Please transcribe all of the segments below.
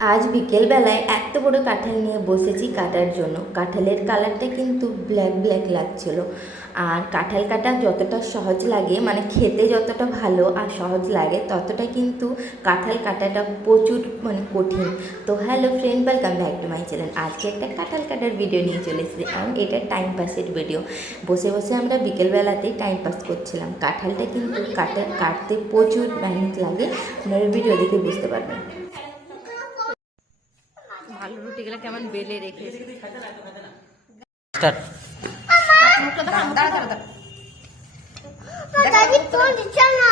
আজ বিকেলবেলায় এত বড় কাঁঠাল নিয়ে বসেছি কাটার জন্য। কাঁঠালের কালারটা কিন্তু ব্ল্যাক ব্ল্যাক লাগছিল। আর কাঁঠাল কাটা যতটা সহজ লাগে, মানে খেতে যতটা ভালো আর সহজ লাগে, ততটা কিন্তু কাঁঠাল কাটাটা প্রচুর কঠিন। তো hello friend, welcome back to my channel. আজকে একটা কাঁঠাল কাটার ভিডিও নিয়ে চলে এসেছি। আর এটা টাইম পাসের ভিডিও। বসে বসে আমরা বিকেলবেলাতেই টাইম পাস করছিলাম। কাঁঠালটা কিন্তু কাটতে প্রচুর মেহনত লাগে। আপনারা ভিডিও দেখে বুঝতে পারবেন। ভালো রুটিগুলো কেমন বেলে রেখে স্টার্ট। দাদি ফোন দিচ্ছ না,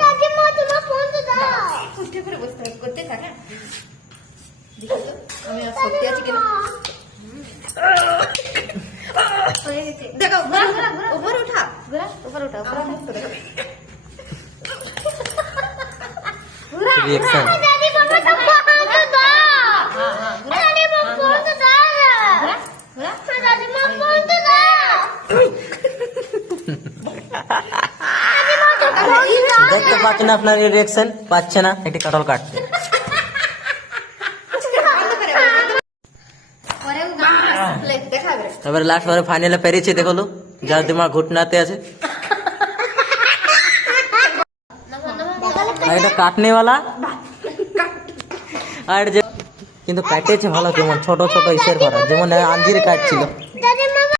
দাদি মা তোমার ফোন তো দাও। উঠে করে বসতে করতে থাকা। দেখো তো আমি আর সত্যি আছি কিনা। দেখো উপর উঠা, উপর উঠা, উপর মুখ তো দেখো। রিঅ্যাকশন দাদি বাবা তো ফোন তো দাও। দাদি বাবা ফোন তো দাও না। দাদি মা ফোন তো দাও। দেখতে পাচ্ছেন আপনার রিঅ্যাকশন পাচ্ছে না একটি কাটল কাটতে। এবারে লাস্ট বারে ফাইনালে পেরেছে, দেখো লো যার দিমাগ ঘুটনাতে আছে। আর এটা কাটনে वाला আর যে কিন্তু কাটেছে ভালো, যেমন ছোট ছোট ইসের করা, যেমন আঞ্জির কাটছিল।